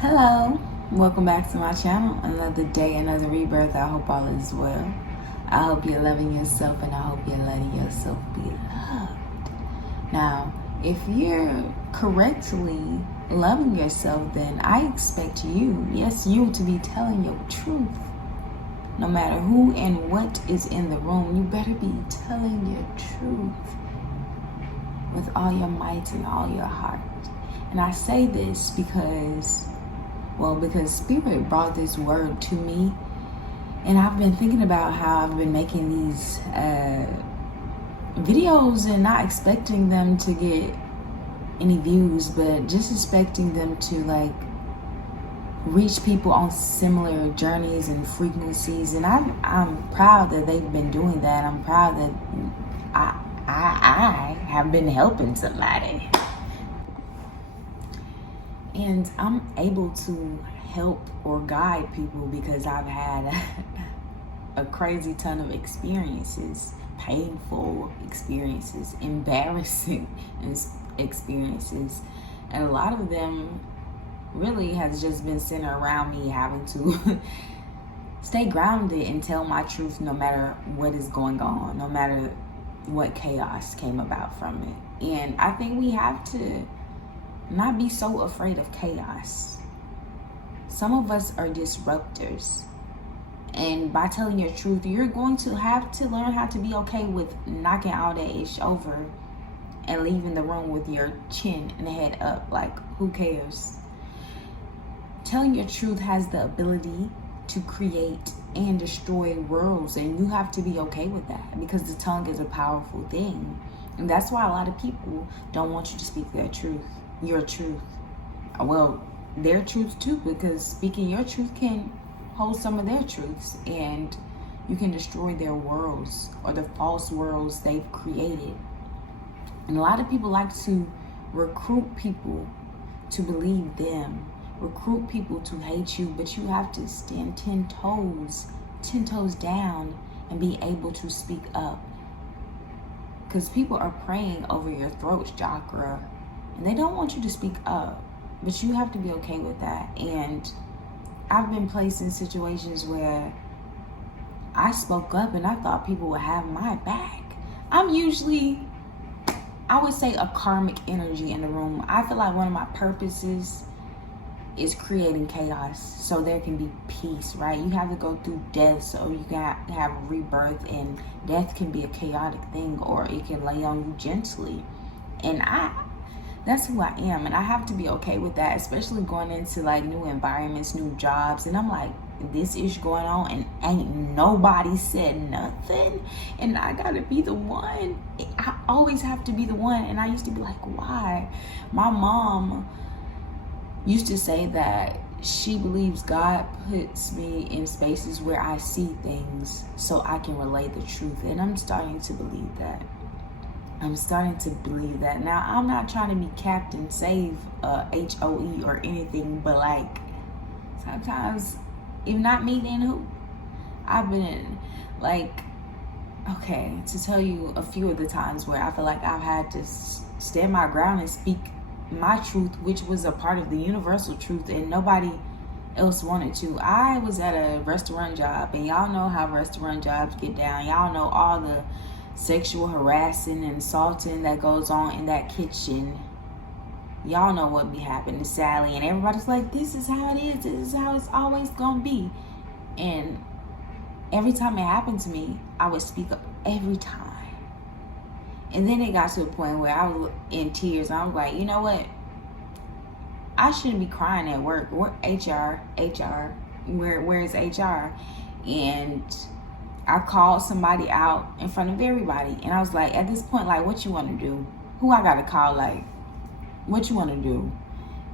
Hello, welcome back to my channel. Another day, another rebirth. I hope all is well. I hope you're loving yourself and I hope you're letting yourself be loved. Now, if you're correctly loving yourself, then I expect you, yes, you, to be telling your truth. No matter who and what is in the room, you better be telling your truth with all your might and all your heart. And I say this because Spirit brought this word to me, and I've been thinking about how I've been making these videos and not expecting them to get any views, but just expecting them to reach people on similar journeys and frequencies. And I'm proud that they've been doing that. I'm proud that I have been helping somebody. And I'm able to help or guide people because I've had a crazy ton of experiences, painful experiences, embarrassing experiences. And a lot of them really has just been centered around me having to stay grounded and tell my truth no matter what is going on, no matter what chaos came about from it. And I think we have to not be so afraid of chaos. Some of us are disruptors, and by telling your truth, you're going to have to learn how to be okay with knocking all that ish over and leaving the room with your chin and head up. Like, who cares? Telling your truth has the ability to create and destroy worlds, and you have to be okay with that because the tongue is a powerful thing. And that's why a lot of people don't want you to speak their truth, your truth. Well, their truth too, because speaking your truth can hold some of their truths, and you can destroy their worlds or the false worlds they've created. And a lot of people like to recruit people to believe them, recruit people to hate you, but you have to stand 10 toes down and be able to speak up. Because people are praying over your throat chakra and they don't want you to speak up, but you have to be okay with that. And I've been placed in situations where I spoke up and I thought people would have my back. I'm usually, I would say, a karmic energy in the room. I feel like one of my purposes is creating chaos so there can be peace, right? You have to go through death so you can have rebirth, and death can be a chaotic thing or it can lay on you gently. And that's who I am, and I have to be okay with that, especially going into new environments, new jobs. And I'm like, this is going on and ain't nobody said nothing, and I gotta be the one. I always have to be the one. And I used to be like, why? My mom used to say that she believes God puts me in spaces where I see things so I can relay the truth. And I'm starting to believe that. Now, I'm not trying to be Captain Save, HOE or anything, but sometimes, if not me, then who? I've been okay, to tell you a few of the times where I feel like I've had to stand my ground and speak my truth, which was a part of the universal truth, and nobody else wanted to. I was at a restaurant job, and y'all know how restaurant jobs get down. Y'all know all the sexual harassing and assaulting that goes on in that kitchen. Y'all know what be happening to Sally, and everybody's like, this is how it is, this is how it's always gonna be. And every time it happened to me, I would speak up every time. And then it got to a point where I was in tears. I was like, you know what? I shouldn't be crying at work. Where is HR? And I called somebody out in front of everybody. And I was like, at this point, what you want to do? Who I got to call? What you want to do?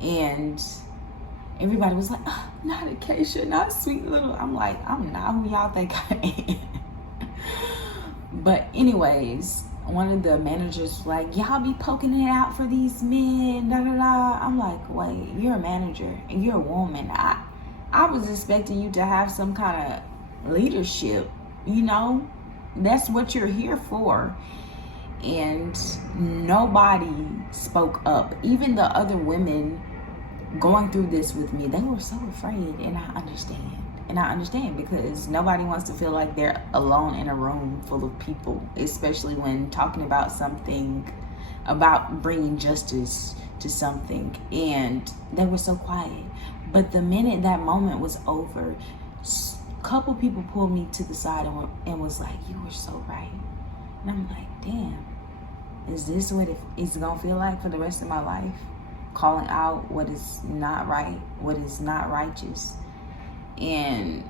And everybody was like, oh, not Acacia, not Sweet Little. I'm like, I'm not who y'all think I am. But anyways, one of the managers was like, y'all be poking it out for these men, da da da. I'm like, wait, you're a manager and you're a woman. I was expecting you to have some kind of leadership, that's what you're here for. And nobody spoke up. Even the other women going through this with me, they were so afraid, and I understand. And I understand because nobody wants to feel like they're alone in a room full of people, especially when talking about something, about bringing justice to something. And they were so quiet. But the minute that moment was over, a couple people pulled me to the side and was like, "You were so right." And I'm like, damn, is this what it's gonna feel like for the rest of my life? Calling out what is not right, what is not righteous. And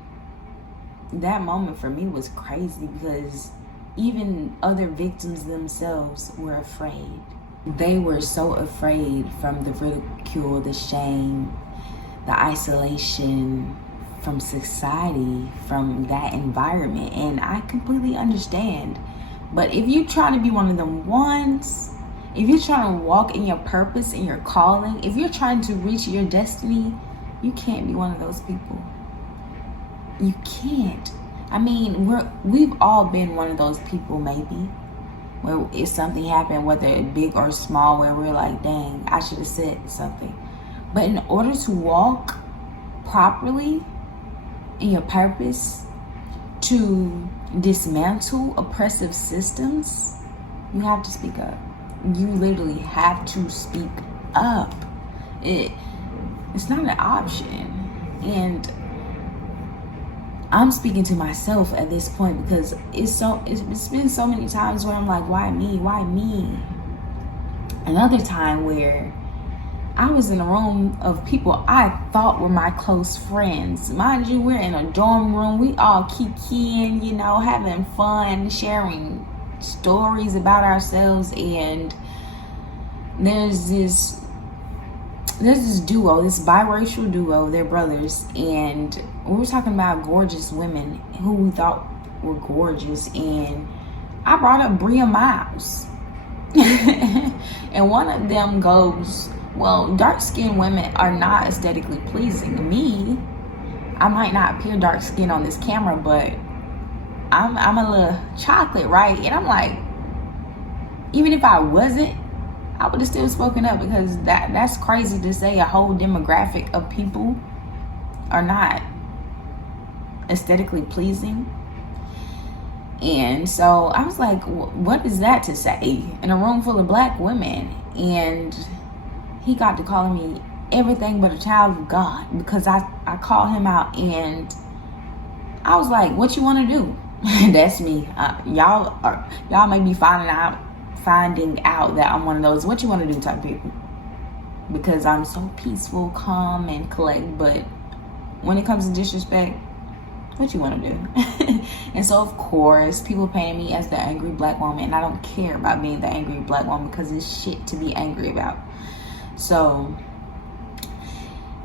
that moment for me was crazy because even other victims themselves were afraid. They were so afraid from the ridicule, the shame, the isolation from society, from that environment. And I completely understand. But if you try to be one of them ones, if you're trying to walk in your purpose and your calling, if you're trying to reach your destiny, you can't be one of those people. You can't. I mean, we've all been one of those people, maybe, where if something happened, whether big or small, where we're like, dang, I should have said something. But in order to walk properly in your purpose, to dismantle oppressive systems, you have to speak up. You literally have to speak up. It's not an option. And I'm speaking to myself at this point because it's been so many times where I'm like, why me? Why me? Another time where I was in a room of people I thought were my close friends. Mind you, we're in a dorm room. We all kikiing, having fun, sharing stories about ourselves. And there's this duo, this biracial duo, they're brothers. And we were talking about gorgeous women who we thought were gorgeous. And I brought up Bria Miles. And one of them goes, well, dark-skinned women are not aesthetically pleasing to me. I might not appear dark-skinned on this camera, but I'm a little chocolate, right? And I'm like, even if I wasn't, I would have still spoken up because that's crazy to say a whole demographic of people are not aesthetically pleasing. And so I was like, what is that to say in a room full of black women? And he got to calling me everything but a child of God because I called him out, and I was like, what you want to do? That's me. Y'all may be finding out that I'm one of those what you want to do type people, because I'm so peaceful, calm, and collect. But when it comes to disrespect, what you want to do? And so of course people painted me as the angry black woman, and I don't care about being the angry black woman because it's shit to be angry about. So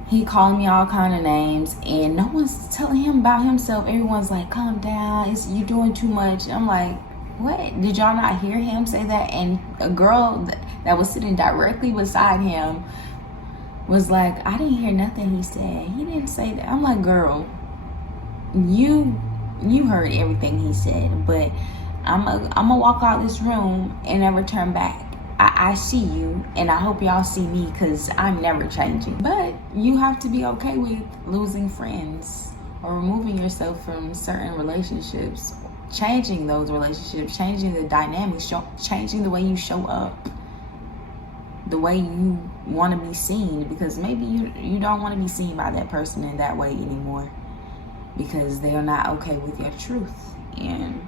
he called me all kind of names, and no one's telling him about himself. Everyone's like, calm down, you're doing too much. I'm like, what? Did y'all not hear him say that? And a girl that was sitting directly beside him was like, I didn't hear nothing he said. He didn't say that. I'm like, girl, you heard everything he said, but I'm gonna walk out this room and never turn back. I see you, and I hope y'all see me, because I'm never changing. But you have to be okay with losing friends or removing yourself from certain relationships, changing those relationships, changing the dynamics, changing the way you show up, the way you want to be seen, because maybe you don't want to be seen by that person in that way anymore because they are not okay with your truth. And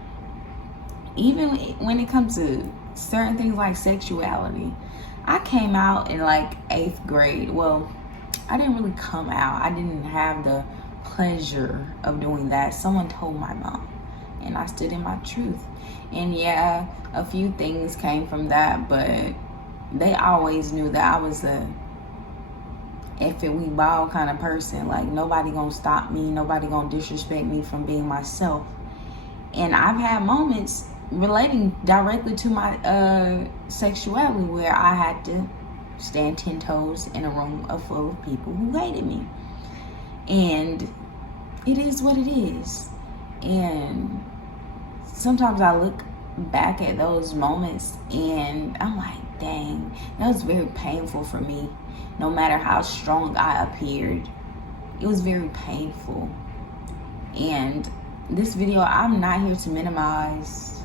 even when it comes to certain things like sexuality, I came out in like 8th grade. Well, I didn't really come out. I didn't have the pleasure of doing that. Someone told my mom, and I stood in my truth. And yeah, a few things came from that, but they always knew that I was a if it we ball kind of person. Like, nobody gonna stop me, nobody gonna disrespect me from being myself. And I've had moments relating directly to my sexuality where I had to stand 10 toes in a room full of people who hated me. And it is what it is. And sometimes I look back at those moments and I'm like, dang, that was very painful for me. No matter how strong I appeared, it was very painful. And this video, I'm not here to minimize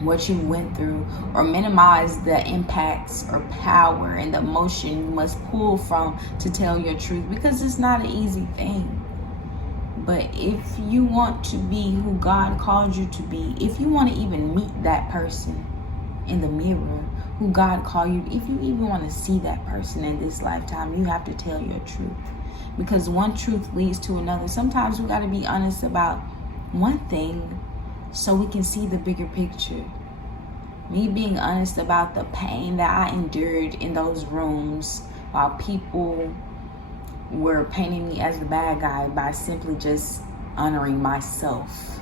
what you went through or minimize the impacts or power and the emotion you must pull from to tell your truth, because it's not an easy thing. But if you want to be who God called you to be, if you want to even meet that person in the mirror who God called you, if you even want to see that person in this lifetime, you have to tell your truth, because one truth leads to another. Sometimes we got to be honest about one thing so we can see the bigger picture. Me being honest about the pain that I endured in those rooms while people were painting me as the bad guy by simply just honoring myself.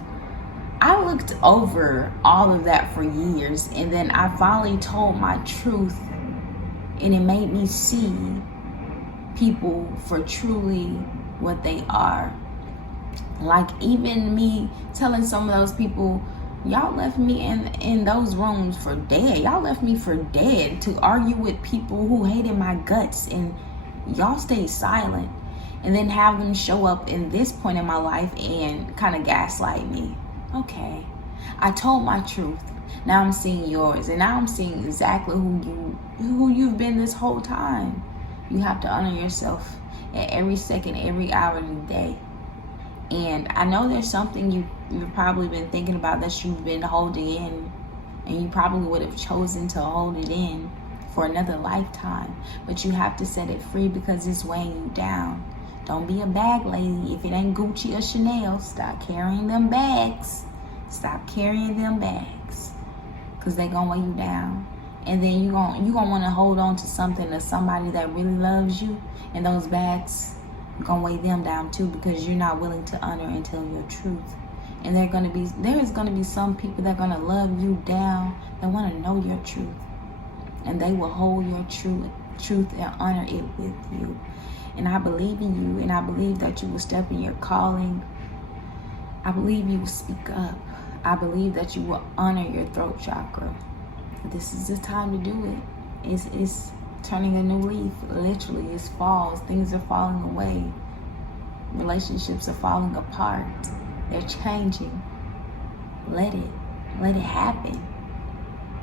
I looked over all of that for years, and then I finally told my truth, and it made me see people for truly what they are. Like, even me telling some of those people, y'all left me in those rooms for dead. Y'all left me for dead to argue with people who hated my guts, and y'all stayed silent. And then have them show up in this point in my life and kind of gaslight me. Okay, I told my truth. Now I'm seeing yours, and now I'm seeing exactly who you've been this whole time. You have to honor yourself at every second, every hour of the day. And I know there's something you've probably been thinking about that you've been holding in, and you probably would have chosen to hold it in for another lifetime. But you have to set it free because it's weighing you down. Don't be a bag lady. If it ain't Gucci or Chanel, stop carrying them bags. Stop carrying them bags, because they gonna weigh you down. And then you gonna want to hold on to something or somebody that really loves you, and those bags gonna weigh them down too, because you're not willing to honor and tell your truth. And there is gonna be some people that are gonna love you down, that want to know your truth, and they will hold your truth and honor it with you. And I believe in you, and I believe that you will step in your calling. I believe you will speak up. I believe that you will honor your throat chakra. This is the time to do it. It's turning a new leaf. Literally, it's falls. Things are falling away. Relationships are falling apart. They're changing. Let it happen.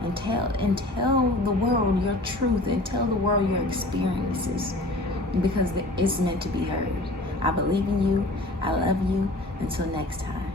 And tell the world your truth, and tell the world your experiences, because it's meant to be heard. I believe in you. I love you. Until next time.